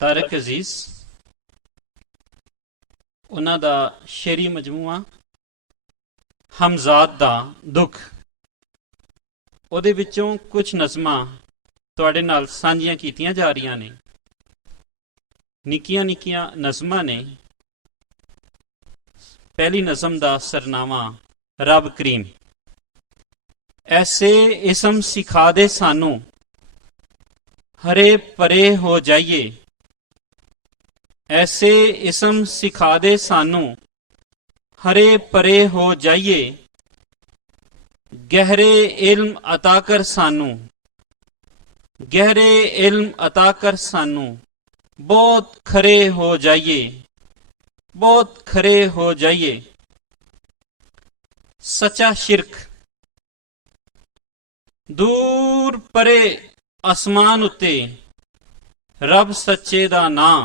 ਤਾਰਿਕ ਅਜ਼ੀਜ਼ ਉਹਨਾਂ ਦਾ ਸ਼ੇਰੀ ਮਜਮੂਆ ਹਮਜ਼ਾਦ ਦਾ ਦੁੱਖ, ਉਹਦੇ ਵਿੱਚੋਂ ਕੁਝ ਨਜ਼ਮਾਂ ਤੁਹਾਡੇ ਨਾਲ ਸਾਂਝੀਆਂ ਕੀਤੀਆਂ ਜਾ ਰਹੀਆਂ ਨੇ। ਨਿੱਕੀਆਂ ਨਿੱਕੀਆਂ ਨਜ਼ਮਾਂ ਨੇ। ਪਹਿਲੀ ਨਜ਼ਮ ਦਾ ਸਰਨਾਮਾ ਰੱਬ ਕਰੀਮ। ਐਸੇ ਇਸਮ ਸਿਖਾ ਦੇ ਸਾਨੂੰ, ਹਰੇ ਪਰੇ ਹੋ ਜਾਈਏ। ऐसे इसम सिखा दे सानू, हरे परे हो जाइए। गहरे इल्म अता कर सानू, गहरे इल्म अता कर सानू। बहुत खरे हो जाइए, बहुत खरे हो जाइए। सच्चा शिरक दूर परे आसमान उत्ते, रब सच्चे दा नां।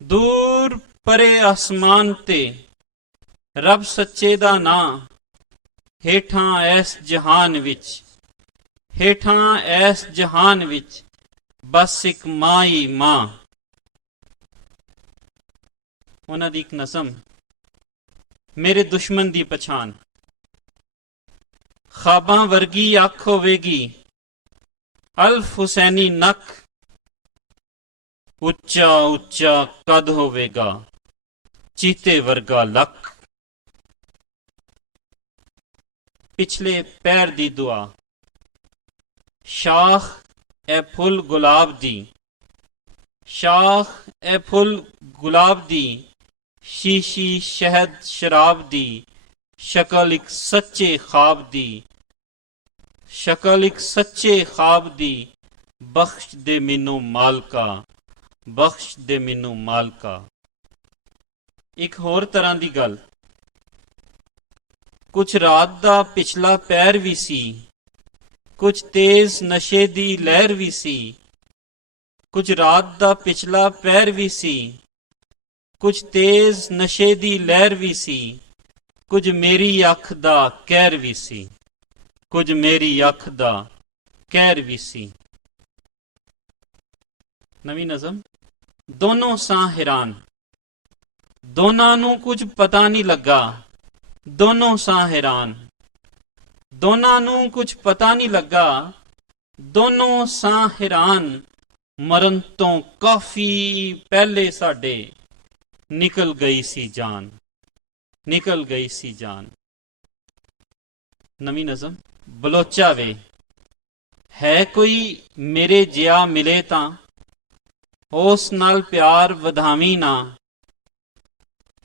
दूर परे आसमान ते, रब सच्चे दा नां। हेठां ऐस जहान विच, हेठां ऐस जहान विच, बस एक मां ही मां। उन्हां दी इक नज़म मेरे दुश्मन दी पछान। ख्वाबां वर्गी अख होवेगी, अल्फ हुसैनी नक। ਉੱਚਾ ਉੱਚਾ ਕਦ ਹੋਵੇਗਾ, ਚੀਤੇ ਵਰਗਾ ਲੱਕ। ਪਿਛਲੇ ਪੈਰ ਦੀ ਦੁਆ। ਸ਼ਾਖ ਐ ਫੁੱਲ ਗੁਲਾਬ ਦੀ, ਸ਼ਾਖ ਐ ਫੁੱਲ ਗੁਲਾਬ ਦੀ। ਸ਼ੀਸ਼ੀ ਸ਼ਹਿਦ ਸ਼ਰਾਬ ਦੀ, ਸ਼ਕਲ ਇੱਕ ਸੱਚੇ ख्वाब ਦੀ, ਸ਼ਕਲ ਇੱਕ ਸੱਚੇ ख्वाब ਦੀ। ਬਖਸ਼ ਦੇ ਮੈਨੂੰ ਮਾਲਕਾ, ਬਖਸ਼ ਦੇ ਮੈਨੂੰ ਮਾਲਕਾ। ਇੱਕ ਹੋਰ ਤਰ੍ਹਾਂ ਦੀ ਗੱਲ। ਕੁਛ ਰਾਤ ਦਾ ਪਿਛਲਾ ਪੈਰ ਵੀ ਸੀ, ਕੁਛ ਤੇਜ਼ ਨਸ਼ੇ ਦੀ ਲਹਿਰ ਵੀ ਸੀ। ਕੁਛ ਰਾਤ ਦਾ ਪਿਛਲਾ ਪੈਰ ਵੀ ਸੀ, ਕੁਛ ਤੇਜ਼ ਨਸ਼ੇ ਦੀ ਲਹਿਰ ਵੀ ਸੀ। ਕੁਝ ਮੇਰੀ ਅੱਖ ਦਾ ਕਹਿਰ ਵੀ ਸੀ, ਕੁਝ ਮੇਰੀ ਅੱਖ ਦਾ ਕਹਿਰ ਵੀ ਸੀ। ਨਵੀਂ ਨਜ਼ਮ। ਦੋਨੋਂ ਸਾਂ ਹੈਰਾਨ, ਦੋਨਾਂ ਨੂੰ ਕੁਝ ਪਤਾ ਨਹੀਂ ਲੱਗਾ। ਦੋਨੋਂ ਸਾਂ ਹੈਰਾਨ, ਦੋਨਾਂ ਨੂੰ ਕੁਝ ਪਤਾ ਨਹੀਂ ਲੱਗਾ। ਦੋਨੋਂ ਸਾਂ ਹੈਰਾਨ, ਮਰਨ ਤੋਂ ਕਾਫੀ ਪਹਿਲੇ ਸਾਡੇ ਨਿਕਲ ਗਈ ਸੀ ਜਾਨ, ਨਿਕਲ ਗਈ ਸੀ ਜਾਨ। ਨਵੀਂ ਨਜ਼ਮ। ਬਲੋਚਾ ਵੇ ਹੈ ਕੋਈ ਮੇਰੇ ਜਿਹਾ ਮਿਲੇ ਤਾਂ, ਉਸ ਨਾਲ ਪਿਆਰ ਵਧਾਵੀਂ ਨਾ।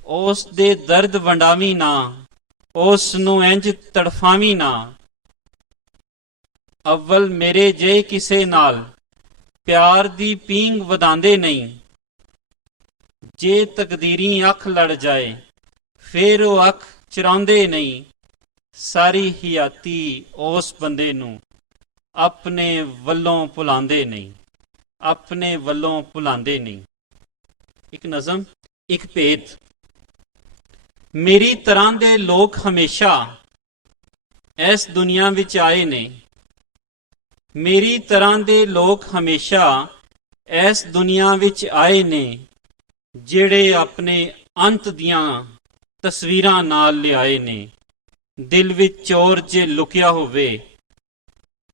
ਉਸ ਦੇ ਦਰਦ ਵੰਡਾਵੀਂ ਨਾ, ਉਸ ਨੂੰ ਇੰਜ ਤੜਫਾਵੀਂ ਨਾ। ਅਵਲ ਮੇਰੇ ਜੇ ਕਿਸੇ ਨਾਲ ਪਿਆਰ ਦੀ ਪੀਂਗ ਵਧਾਉਂਦੇ ਨਹੀਂ। ਜੇ ਤਕਦੀਰੀ ਅੱਖ ਲੜ ਜਾਏ, ਫੇਰ ਉਹ ਅੱਖ ਚੁਰਾਉਂਦੇ ਨਹੀਂ। ਸਾਰੀ ਹਿਆਤੀ ਉਸ ਬੰਦੇ ਨੂੰ ਆਪਣੇ ਵੱਲੋਂ ਭੁਲਾਉਂਦੇ ਨਹੀਂ, ਆਪਣੇ ਵੱਲੋਂ ਭੁਲਾਉਂਦੇ ਨਹੀਂ। ਇੱਕ ਨਜ਼ਮ। ਇੱਕ ਭੇਦ। ਮੇਰੀ ਤਰ੍ਹਾਂ ਦੇ ਲੋਕ ਹਮੇਸ਼ਾ ਇਸ ਦੁਨੀਆ ਵਿੱਚ ਆਏ ਨੇ। ਮੇਰੀ ਤਰ੍ਹਾਂ ਦੇ ਲੋਕ ਹਮੇਸ਼ਾ ਇਸ ਦੁਨੀਆ ਵਿੱਚ ਆਏ ਨੇ। ਜਿਹੜੇ ਆਪਣੇ ਅੰਤ ਦੀਆਂ ਤਸਵੀਰਾਂ ਨਾਲ ਲਿਆਏ ਨੇ। ਦਿਲ ਵਿੱਚ ਚੋਰ ਜੇ ਲੁਕਿਆ ਹੋਵੇ,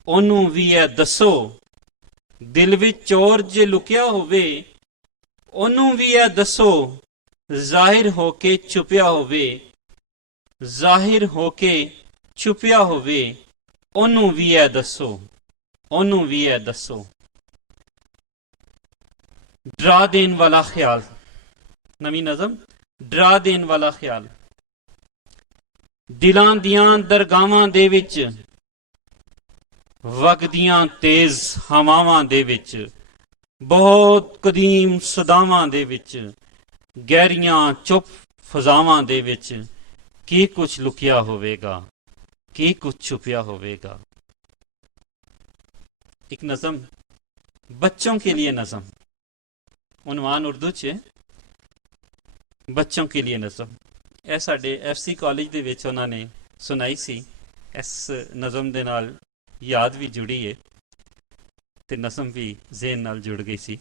ਉਹਨੂੰ ਵੀ ਇਹ ਦੱਸੋ। ਦਿਲ ਵਿੱਚ ਚੋਰ ਜੇ ਲੁਕਿਆ ਹੋਵੇ, ਉਹਨੂੰ ਵੀ ਇਹ ਦੱਸੋ। ਜ਼ਾਹਿਰ ਹੋ ਕੇ ਛੁਪਿਆ ਹੋਵੇ, ਜ਼ਾਹਿਰ ਹੋ ਕੇ ਛੁਪਿਆ ਹੋਵੇ। ਉਹਨੂੰ ਵੀ ਇਹ ਦੱਸੋ, ਉਹਨੂੰ ਵੀ ਇਹ ਦੱਸੋ। ਡਰਾ ਦੇਣ ਵਾਲਾ ਖਿਆਲ। ਨਵੀਂ ਨਜ਼ਮ। ਡਰਾ ਦੇਣ ਵਾਲਾ ਖਿਆਲ। ਦਿਲਾਂ ਦੀਆਂ ਦਰਗਾਹਾਂ ਦੇ ਵਿੱਚ, ਵਗਦੀਆਂ ਤੇਜ਼ ਹਵਾਵਾਂ ਦੇ ਵਿੱਚ, ਬਹੁਤ ਕਦੀਮ ਸਦਾਵਾਂ ਦੇ ਵਿੱਚ, ਗਹਿਰੀਆਂ ਚੁੱਪ ਫਜ਼ਾਵਾਂ ਦੇ ਵਿੱਚ ਕੀ ਕੁਛ ਲੁਕਿਆ ਹੋਵੇਗਾ, ਕੀ ਕੁਛ ਛੁਪਿਆ ਹੋਵੇਗਾ। ਇੱਕ ਨਜ਼ਮ। बच्चों के लिए नज़म। उन्वान उर्दू च बच्चों के लिए नज़म। ਇਹ ਸਾਡੇ FC ਕਾਲਜ ਦੇ ਵਿੱਚ ਉਹਨਾਂ ਨੇ ਸੁਣਾਈ ਸੀ। ਇਸ ਨਜ਼ਮ ਦੇ ਨਾਲ ਯਾਦ ਵੀ ਜੁੜੀ ਹੈ ਤੇ ਨਜ਼ਮ ਵੀ ਜ਼ੇਨ ਨਾਲ ਜੁੜ ਗਈ ਸੀ।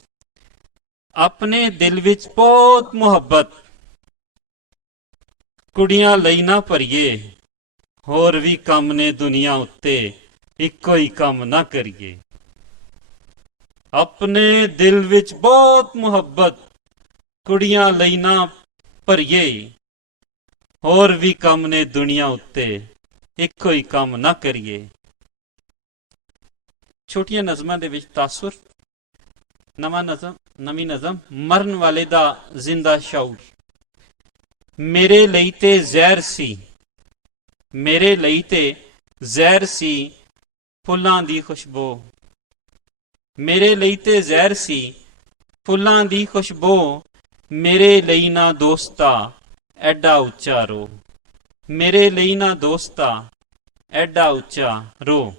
ਆਪਣੇ ਦਿਲ ਵਿੱਚ ਬਹੁਤ ਮੁਹੱਬਤ, ਕੁੜੀਆਂ ਲਈ ਨਾ ਭਰੀਏ, ਹੋਰ ਵੀ ਕੰਮ ਨੇ ਦੁਨੀਆ ਉੱਤੇ, ਇੱਕੋ ਹੀ ਕੰਮ ਨਾ ਕਰੀਏ। ਆਪਣੇ ਦਿਲ ਵਿੱਚ ਬਹੁਤ ਮੁਹੱਬਤ, ਕੁੜੀਆਂ ਲਈ ਨਾ ਭਰੀਏ, ਹੋਰ ਵੀ ਕੰਮ ਨੇ ਦੁਨੀਆ ਉੱਤੇ, ਇੱਕੋ ਹੀ ਕੰਮ ਨਾ ਕਰੀਏ। ਛੋਟੀਆਂ ਨਜ਼ਮਾਂ ਦੇ ਵਿੱਚ ਤਾਸੁਰ, ਨਵੀਂ ਨਜ਼ਮ ਮਰਨ ਵਾਲੇ ਦਾ ਜ਼ਿੰਦਾ ਸ਼ਊਰ। ਮੇਰੇ ਲਈ ਤੇ ਜ਼ਹਿਰ ਸੀ, ਮੇਰੇ ਲਈ ਤੇ ਜ਼ਹਿਰ ਸੀ ਫੁੱਲਾਂ ਦੀ ਖੁਸ਼ਬੂ। ਮੇਰੇ ਲਈ ਤੇ ਜ਼ਹਿਰ ਸੀ ਫੁੱਲਾਂ ਦੀ ਖੁਸ਼ਬੂ, ਮੇਰੇ ਲਈ ਨਾ ਦੋਸਤਾ ਐਡਾ ਉੱਚਾ ਰੋ। ਮੇਰੇ ਲਈ ਨਾ ਦੋਸਤਾ ਐਡਾ ਉੱਚਾ ਰੋ।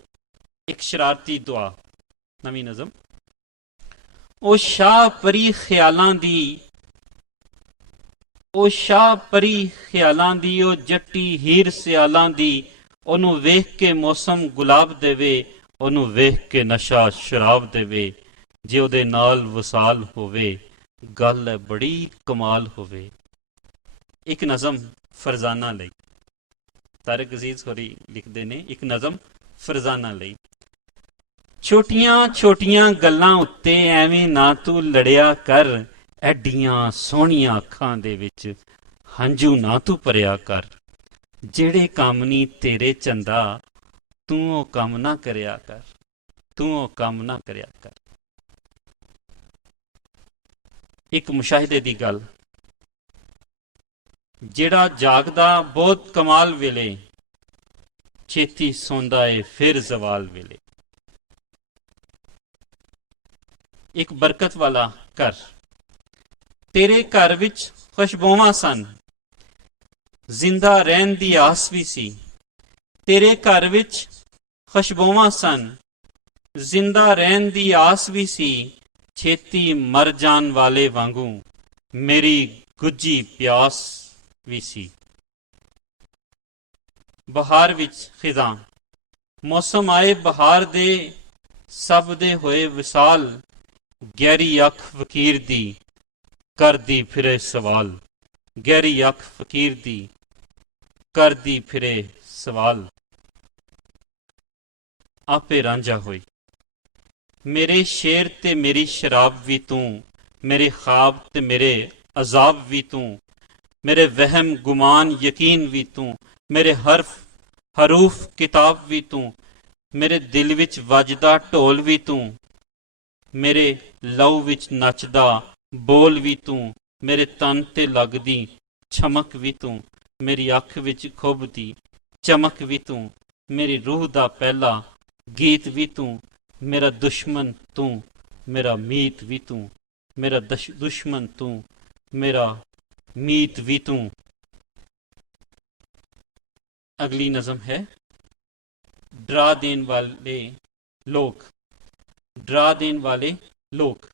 ਇੱਕ ਸ਼ਰਾਰਤੀ ਦੁਆ, ਨਵੀਂ ਨਜ਼ਮ। ਉਹ ਸ਼ਾਹ ਪਰੀ ਖਿਆਲਾਂ ਦੀ, ਉਹ ਸ਼ਾਹ ਪਰੀ ਖਿਆਲਾਂ ਦੀ, ਉਹ ਜੱਟੀ ਹੀਰ ਸਿਆਲਾਂ ਦੀ, ਉਹਨੂੰ ਵੇਖ ਕੇ ਮੌਸਮ ਗੁਲਾਬ ਦੇਵੇ, ਉਹਨੂੰ ਵੇਖ ਕੇ ਨਸ਼ਾ ਸ਼ਰਾਬ ਦੇਵੇ। ਜੇ ਉਹਦੇ ਨਾਲ ਵਸਾਲ ਹੋਵੇ, ਗੱਲ ਹੈ ਬੜੀ ਕਮਾਲ ਹੋਵੇ। ਇੱਕ ਨਜ਼ਮ ਫਰਜ਼ਾਨਾ ਲਈ, ਤਾਰਿਕ ਅਜ਼ੀਜ਼ ਹੋਰੀ ਲਿਖਦੇ ਨੇ, ਇੱਕ ਨਜ਼ਮ ਫਰਜ਼ਾਨਾ ਲਈ। ਛੋਟੀਆਂ ਛੋਟੀਆਂ ਗੱਲਾਂ ਉੱਤੇ ਐਵੇਂ ਨਾ ਤੂੰ ਲੜਿਆ ਕਰ, ਐਡੀਆਂ ਸੋਹਣੀਆਂ ਅੱਖਾਂ ਦੇ ਵਿੱਚ ਹੰਝੂ ਨਾ ਤੂੰ ਭਰਿਆ ਕਰ। ਜਿਹੜੇ ਕੰਮ ਨਹੀਂ ਤੇਰੇ ਚੰਦਾ, ਤੂੰ ਉਹ ਕੰਮ ਨਾ ਕਰਿਆ ਕਰ, ਤੂੰ ਉਹ ਕੰਮ ਨਾ ਕਰਿਆ ਕਰ। ਇੱਕ ਮੁਸ਼ਾਹਿਦੇ ਦੀ ਗੱਲ, ਜਿਹੜਾ ਜਾਗਦਾ ਬਹੁਤ ਕਮਾਲ ਵੇਲੇ, ਛੇਤੀ ਸੌਂਦਾ ਏ ਫਿਰ ਜ਼ਵਾਲ ਵੇਲੇ। ਇੱਕ ਬਰਕਤ ਵਾਲਾ ਘਰ, ਤੇਰੇ ਘਰ ਵਿੱਚ ਖੁਸ਼ਬੂਆਂ ਸਨ, ਜ਼ਿੰਦਾ ਰਹਿਣ ਦੀ ਆਸ ਵੀ ਸੀ। ਤੇਰੇ ਘਰ ਵਿੱਚ ਖੁਸ਼ਬੂਆਂ ਸਨ, ਜ਼ਿੰਦਾ ਰਹਿਣ ਦੀ ਆਸ ਵੀ ਸੀ। ਛੇਤੀ ਮਰ ਜਾਣ ਵਾਲੇ ਵਾਂਗੂ ਮੇਰੀ ਗੁੱਝੀ ਪਿਆਸ ਵੀ ਸੀ। ਬਹਾਰ ਵਿੱਚ ਖਿਜ਼ਾਂ, ਮੌਸਮ ਆਏ ਬਹਾਰ ਦੇ, ਸਭ ਦੇ ਹੋਏ ਵਿਸਾਲ। ਗਹਿਰੀ ਅੱਖ ਫਕੀਰ ਦੀ ਕਰਦੀ ਫਿਰੇ ਸਵਾਲ, ਗਹਿਰੀ ਅੱਖ ਫਕੀਰ ਦੀ ਕਰਦੀ ਫਿਰੇ ਸਵਾਲ। ਆਪੇ ਰਾਂਝਾ ਹੋਈ, ਮੇਰੇ ਸ਼ੇਰ ਤੇ ਮੇਰੀ ਸ਼ਰਾਬ ਵੀ ਤੂੰ, ਮੇਰੇ ख्वाब ਤੇ ਮੇਰੇ ਅਜ਼ਾਬ ਵੀ ਤੂੰ, ਮੇਰੇ ਵਹਿਮ ਗੁਮਾਨ ਯਕੀਨ ਵੀ ਤੂੰ, ਮੇਰੇ ਹਰਫ ਹਰੂਫ ਕਿਤਾਬ ਵੀ ਤੂੰ, ਮੇਰੇ ਦਿਲ ਵਿੱਚ ਵੱਜਦਾ ਢੋਲ ਵੀ ਤੂੰ, ਮੇਰੇ ਲਹੂ ਵਿੱਚ ਨੱਚਦਾ ਬੋਲ ਵੀ ਤੂੰ, ਮੇਰੇ ਤਨ ਤੇ ਲੱਗਦੀ ਚਮਕ ਵੀ ਤੂੰ, ਮੇਰੀ ਅੱਖ ਵਿੱਚ ਖੁੱਭਦੀ ਚਮਕ ਵੀ ਤੂੰ, ਮੇਰੀ ਰੂਹ ਦਾ ਪਹਿਲਾ ਗੀਤ ਵੀ ਤੂੰ, ਮੇਰਾ ਦੁਸ਼ਮਨ ਤੂੰ, ਮੇਰਾ ਮੀਤ ਵੀ ਤੂੰ, ਮੇਰਾ ਦੁਸ਼ਮਨ ਤੂੰ, ਮੇਰਾ ਮੀਤ ਵੀ ਤੂੰ। ਅਗਲੀ ਨਜ਼ਮ ਹੈ ਡਰਾ ਦੇਣ ਵਾਲੇ ਲੋਕ। ਡਰਾ ਦੇਣ ਵਾਲੇ ਲੋਕ,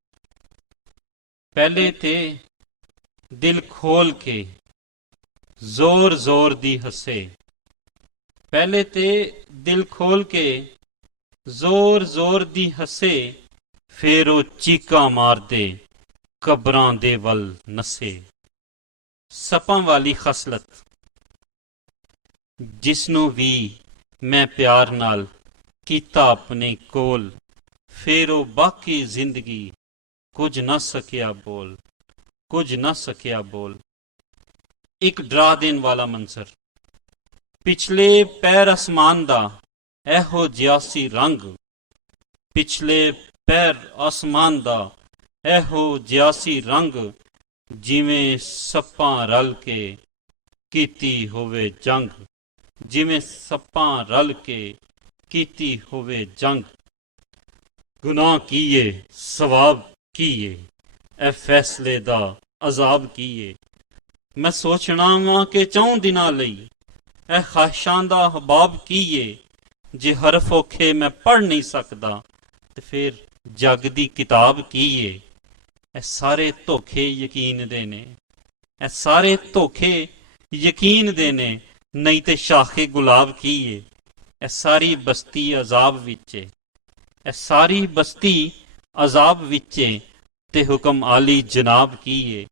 ਪਹਿਲੇ ਤੇ ਦਿਲ ਖੋਲ ਕੇ ਜ਼ੋਰ ਜ਼ੋਰ ਦੀ ਹੱਸੇ। ਪਹਿਲੇ ਤੇ ਦਿਲ ਖੋਲ ਕੇ ਜ਼ੋਰ ਜ਼ੋਰ ਦੀ ਹੱਸੇ, ਫੇਰ ਉਹ ਚੀਕਾਂ ਮਾਰਦੇ ਕਬਰਾਂ ਦੇ ਵੱਲ ਨੱਸੇ। ਸੱਪਾਂ ਵਾਲੀ ਖਸਲਤ, ਜਿਸਨੂੰ ਵੀ ਮੈਂ ਪਿਆਰ ਨਾਲ ਕੀਤਾ ਆਪਣੇ ਕੋਲ, ਫੇਰ ਉਹ ਬਾਕੀ ਜ਼ਿੰਦਗੀ ਕੁਝ ਨਾ ਸਕਿਆ ਬੋਲ, ਕੁਝ ਨਾ ਸਕਿਆ ਬੋਲ। ਇੱਕ ਡਰਾ ਦੇਣ ਵਾਲਾ ਮੰਜ਼ਰ, ਪਿਛਲੇ ਪੈਰ ਅਸਮਾਨ ਦਾ ਇਹੋ ਜਿਹਾ ਸੀ ਰੰਗ, ਪਿਛਲੇ ਪੈਰ ਅਸਮਾਨ ਦਾ ਇਹੋ ਜਿਹਾ ਸੀ ਰੰਗ, ਜਿਵੇਂ ਸੱਪਾਂ ਰਲ ਕੇ ਕੀਤੀ ਹੋਵੇ ਜੰਗ, ਜਿਵੇਂ ਸੱਪਾਂ ਰਲ ਕੇ ਕੀਤੀ ਹੋਵੇ ਜੰਗ। ਗੁਨਾਹ ਕੀਏ ਸਵਾਬ ਕੀਏ, ਇਹ ਫੈਸਲੇ ਦਾ ਅਜ਼ਾਬ ਕੀਏ। ਮੈਂ ਸੋਚਣਾ ਵਾਂ ਕਿ 4 ਦਿਨਾਂ ਲਈ ਇਹ ਖਾਹਿਸ਼ਾਂ ਦਾ ਹਬਾਬ ਕੀਏ। ਜੇ ਹਰਫ ਔਖੇ ਮੈਂ ਪੜ੍ਹ ਨਹੀਂ ਸਕਦਾ, ਤੇ ਫਿਰ ਜੱਗ ਦੀ ਕਿਤਾਬ ਕੀਏ। ਇਹ ਸਾਰੇ ਧੋਖੇ ਯਕੀਨ ਦੇ ਨੇ, ਇਹ ਸਾਰੇ ਧੋਖੇ ਯਕੀਨ ਦੇ ਨੇ, ਨਹੀਂ ਤੇ ਸ਼ਾਖੇ ਗੁਲਾਬ ਕੀਏ। ਇਹ ਸਾਰੀ ਬਸਤੀ ਅਜ਼ਾਬ ਵਿੱਚ, ਇਹ ਸਾਰੀ ਬਸਤੀ ਅਜ਼ਾਬ ਵਿੱਚ, ते हुक्म आली जनाब कीए,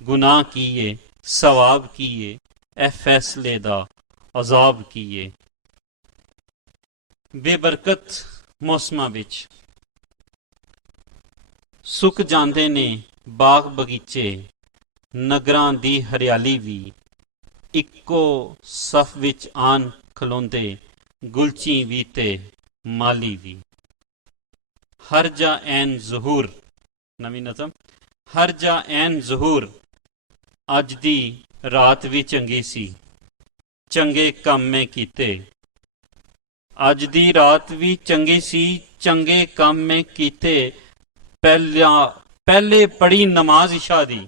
गुनाह कीए सवाब कीए, ए फैसले दा अजाब कीए। बेबरकत मौसमां विच सुक जांदे ने बाग बगीचे, नगरां दी हरियाली भी इक्को सफ विच आन खलोंदे, गुलची भी ते माली भी। हर जा ऐन ज़हूर, नवीं नज़म, हर जा ऐन ज़हूर, अज दी रात भी चंगी सी, चंगे काम मैं कीते। अज दी रात भी चंगी सी, चंगे काम मैं कीते। पहले पढ़ी नमाज इशा दी,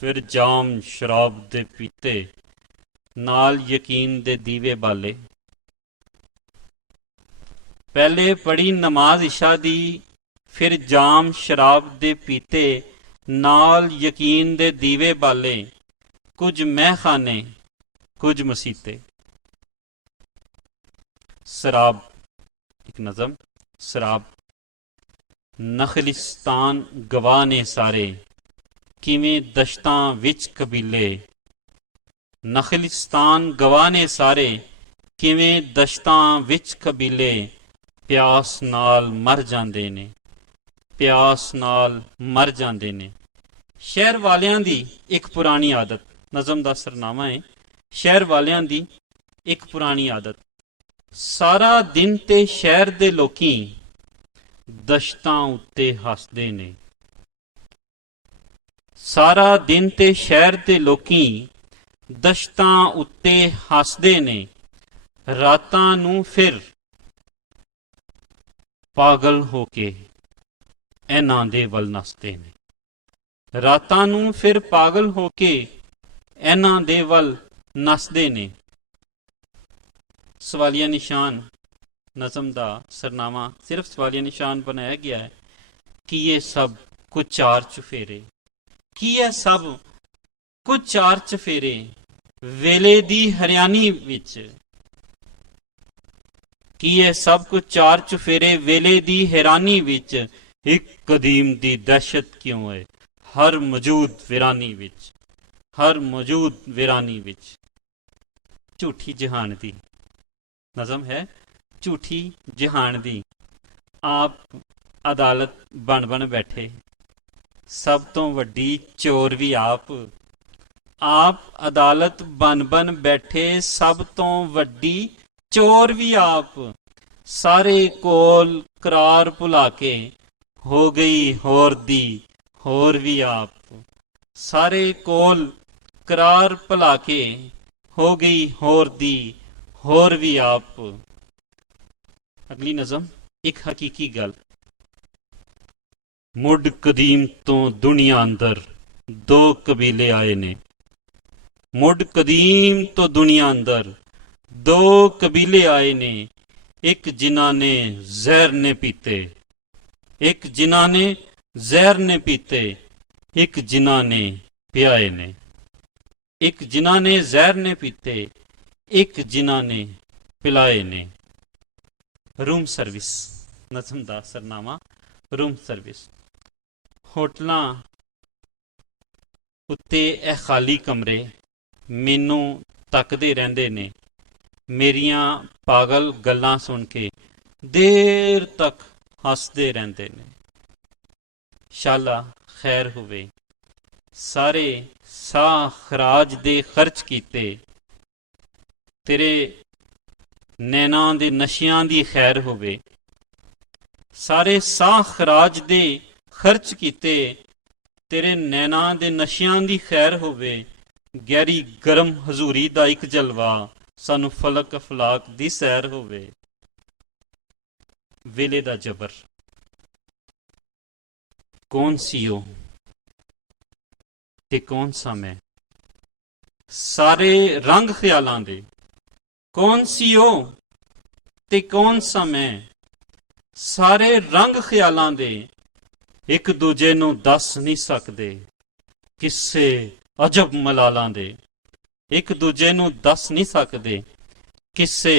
फिर जाम शराब दे पीते, नाल यकीन दे दीवे बाले। पहले पढ़ी नमाज इशा दी, फिर जाम शराब दे पीते, नाल यकीन दे दीवे बाले। कुछ मैं खाने कुछ मसीते। शराब, एक नज़म, शराब। नखलिस्तान गवाह ने सारे, किवें दश्तां विच कबीले। नखलिस्तान गवाह ने सारे, किवें दश्तां विच कबीले। प्यास नाल मर जांदे ने, प्यास नाल मर जांदे ने। शहर वालियां दी एक पुरानी आदत, नज़म दा सरनामा है शहर वालियां दी एक पुरानी आदत। सारा दिन ते शहर दे लोकी दश्तां उत्ते हसदे ने। सारा दिन ते शहर दे लोकी दश्तां उत्ते हसदे ने। रातां नूं फिर पागल होके इन्हां दे वल नसदे ने। रातां नूं फिर पागल होके इन्हां दे वल नसदे ने। सवालिया निशान, नज़म दा सरनामा सिर्फ सवालिया निशान बनाया गया है कि ये सब कुछ चार चुफेरे, कि यह सब कुछ चार चफेरे वेले दी हरियाणी विच। कि यह सब कुछ चार चुफेरे वेले दी हैरानी विच। एक कदीम दी दहशत क्यों है हर मौजूद वीरानी विच, हर मौजूद वीरानी विच। झूठी जहान दी नज़म है, झूठी जहान दी। आप अदालत बन बन बैठे, सब तो वड्डी चोर भी आप। आप अदालत बन बन बैठे, सब तो वड्डी चोर भी आप। सारे कोल करार भुला के, हो गई होर दी होर भी आप। सारे कोल करार भुला के, हो गई होर दी होर भी आप। अगली नज़म, एक हकीकी गल। मुड कदीम तो दुनिया अंदर दो कबीले आए ने। मुड कदीम तो दुनिया अंदर दो कबीले आए ने। एक जिन्हां ने जहर ने पीते, एक जिन्हां ने जहर ने पीते, एक जिन्हां ने पियाए ने। एक जिन्हां ने जहर ने पीते, एक जिन्हां ने पिलाए ने। रूम सर्विस, नज़म दा सरनामा रूम सर्विस। होटलां उत्ते ए खाली कमरे मैनू तकदे रहंदे ने। मेरियां पागल गल्लां सुन के देर तक हसदे रहंदे ने। शाला खैर होवे, सारे साह खराज दे खर्च कीते। तेरे नैनां दे नशियां दी खैर होवे। सारे साह खराज दे खर्च कीते, तेरे नैनां दे नशियां दी खैर होवे। गहरी गरम हजूरी दा इक जलवा, सानू फलक अफलाक दी सैर होवे। वेले दा जबर, कौन सी ओ ते कौन सा मैं। सारे रंग ख्यालां दे, कौन सी ओ ते कौन सा मैं। सारे रंग ख्यालां दे, एक दूजे नू दस नहीं सकदे किस्से अजब मलालां दे। एक दूजे नू दस नहीं सकदे किस्से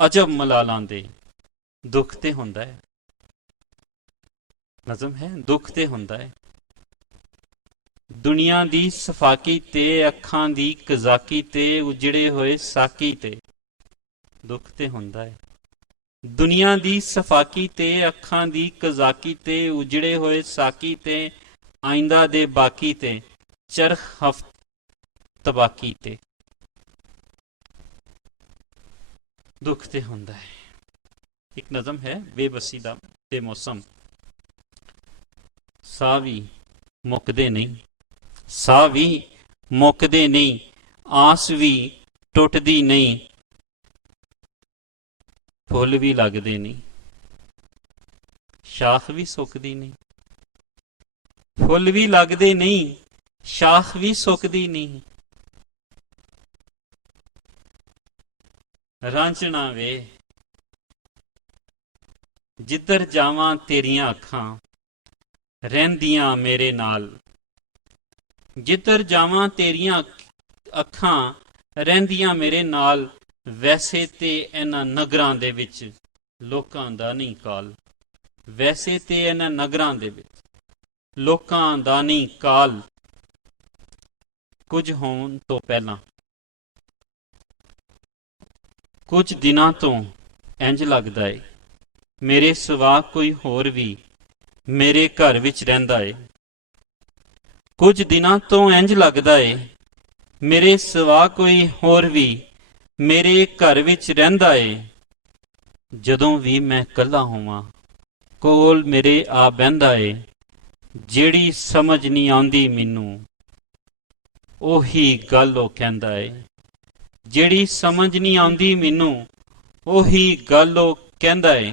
अजब मलालां दे। दुख ते हुंदा है, नज़म है, दुख ते हुंदा है। ਦੁਨੀਆ ਦੀ ਸਫਾਕੀ ਤੇ ਅੱਖਾਂ ਦੀ ਕਜ਼ਾਕੀ ਤੇ ਉਜੜੇ ਹੋਏ ਸਾਕੀ ਤੇ। ਦੁੱਖ ਤੇ ਹੁੰਦਾ ਹੈ। ਦੁਨੀਆ ਦੀ ਸਫਾਕੀ ਤੇ ਅੱਖਾਂ ਦੀ ਕਜ਼ਾਕੀ ਤੇ ਉਜੜੇ ਹੋਏ ਸਾਕੀ ਤੇ ਆਇੰਦਾ ਦੇ ਬਾਕੀ ਤੇ ਚਰਖ ਹਫਤ ਤਬਾਕੀ ਤੇ। ਦੁੱਖ ਤੇ ਹੁੰਦਾ ਹੈ। ਇੱਕ ਨਜ਼ਮ ਹੈ ਬੇਬਸੀ ਦਾ ਬੇਮੌਸਮ। ਸਾਹ ਵੀ ਮੁੱਕਦੇ ਨਹੀਂ, ਸਾਹ ਵੀ ਮੁੱਕਦੇ ਨਹੀਂ, ਆਸ ਵੀ ਟੁੱਟਦੀ ਨਹੀਂ, ਫੁੱਲ ਵੀ ਲੱਗਦੇ ਨਹੀਂ, ਸ਼ਾਖ ਵੀ ਸੁੱਕਦੀ ਨਹੀਂ। ਫੁੱਲ ਵੀ ਲੱਗਦੇ ਨਹੀਂ, ਸ਼ਾਖ ਵੀ ਸੁੱਕਦੀ ਨਹੀਂ। ਰਾਂਝਣਾ ਵੇ ਜਿੱਧਰ ਜਾਵਾਂ ਤੇਰੀਆਂ ਅੱਖਾਂ ਰਹਿੰਦੀਆਂ ਮੇਰੇ ਨਾਲ। ਜਿੱਧਰ ਜਾਵਾਂ ਤੇਰੀਆਂ ਅੱਖਾਂ ਰਹਿੰਦੀਆਂ ਮੇਰੇ ਨਾਲ। ਵੈਸੇ ਤੇ ਇਹਨਾਂ ਨਗਰਾਂ ਦੇ ਵਿੱਚ ਲੋਕਾਂ ਦਾ ਨਹੀਂ ਕਾਲ। ਵੈਸੇ ਤੇ ਇਹਨਾਂ ਨਗਰਾਂ ਦੇ ਵਿੱਚ ਲੋਕਾਂ ਦਾ ਨਹੀਂ ਕਾਲ। ਕੁਝ ਹੋਣ ਤੋਂ ਪਹਿਲਾਂ ਕੁਝ ਦਿਨਾਂ ਤੋਂ ਇੰਜ ਲੱਗਦਾ ਏ ਮੇਰੇ ਸਿਵਾ ਕੋਈ ਹੋਰ ਵੀ ਮੇਰੇ ਘਰ ਵਿੱਚ ਰਹਿੰਦਾ ਏ। ਕੁਝ ਦਿਨਾਂ ਤੋਂ ਇੰਜ ਲੱਗਦਾ ਏ ਮੇਰੇ ਸਿਵਾ ਕੋਈ ਹੋਰ ਵੀ ਮੇਰੇ ਘਰ ਵਿੱਚ ਰਹਿੰਦਾ ਏ। ਜਦੋਂ ਵੀ ਮੈਂ ਇਕੱਲਾ ਹੋਵਾਂ ਕੋਲ ਮੇਰੇ ਆ ਬਹਿੰਦਾ ਏ। ਜਿਹੜੀ ਸਮਝ ਨਹੀਂ ਆਉਂਦੀ ਮੈਨੂੰ ਉਹੀ ਗੱਲ ਉਹ ਕਹਿੰਦਾ ਏ। ਜਿਹੜੀ ਸਮਝ ਨਹੀਂ ਆਉਂਦੀ ਮੈਨੂੰ ਉਹੀ ਗੱਲ ਉਹ ਕਹਿੰਦਾ ਏ।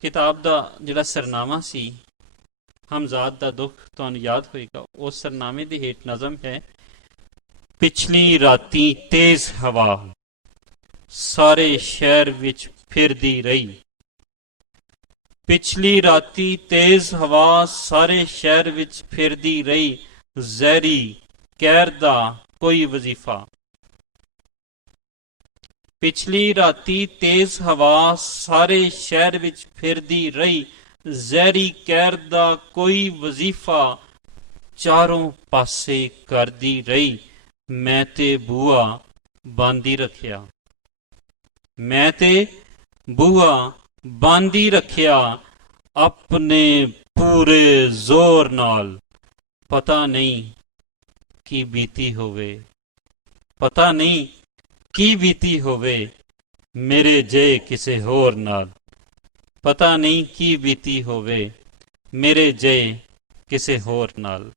ਕਿਤਾਬ ਦਾ ਜਿਹੜਾ ਸਰਨਾਮਾ ਸੀ ਹਮਜ਼ਾਦ ਦਾ ਦੁੱਖ, ਤੁਹਾਨੂੰ ਯਾਦ ਹੋਏਗਾ। ਉਸ ਸਰਨਾਮੇ ਦੇ ਹੇਠ ਨਜ਼ਮ ਹੈ। ਪਿਛਲੀ ਰਾਤੀ ਤੇਜ਼ ਹਵਾ ਸਾਰੇ ਸ਼ਹਿਰ ਵਿੱਚ ਫਿਰਦੀ ਰਹੀ। ਪਿਛਲੀ ਰਾਤੀ ਤੇਜ਼ ਹਵਾ ਸਾਰੇ ਸ਼ਹਿਰ ਵਿੱਚ ਫਿਰਦੀ ਰਹੀ। ਜ਼ਹਿਰੀ ਕਹਿਰ ਦਾ ਕੋਈ ਵਜ਼ੀਫਾ। ਪਿਛਲੀ ਰਾਤੀ ਤੇਜ਼ ਹਵਾ ਸਾਰੇ ਸ਼ਹਿਰ ਵਿੱਚ ਫਿਰਦੀ ਰਹੀ। ਜ਼ਹਿਰੀ ਕਹਿਰ ਦਾ ਕੋਈ ਵਜ਼ੀਫਾ ਚਾਰੋਂ ਪਾਸੇ ਕਰਦੀ ਰਹੀ। ਮੈਂ ਤੇ ਬੂਹਾ ਬੰਦ ਹੀ ਰੱਖਿਆ। ਮੈਂ ਤੇ ਬੂਹਾ ਬੰਦ ਹੀ ਰੱਖਿਆ ਆਪਣੇ ਪੂਰੇ ਜ਼ੋਰ ਨਾਲ। ਪਤਾ ਨਹੀਂ ਕੀ ਬੀਤੀ ਹੋਵੇ, ਪਤਾ ਨਹੀਂ ਕੀ ਬੀਤੀ ਹੋਵੇ ਮੇਰੇ ਜੇ ਕਿਸੇ ਹੋਰ ਨਾਲ। ਪਤਾ ਨਹੀਂ ਕੀ ਬੀਤੀ ਹੋਵੇ ਮੇਰੇ ਜੇ ਕਿਸੇ ਹੋਰ ਨਾਲ।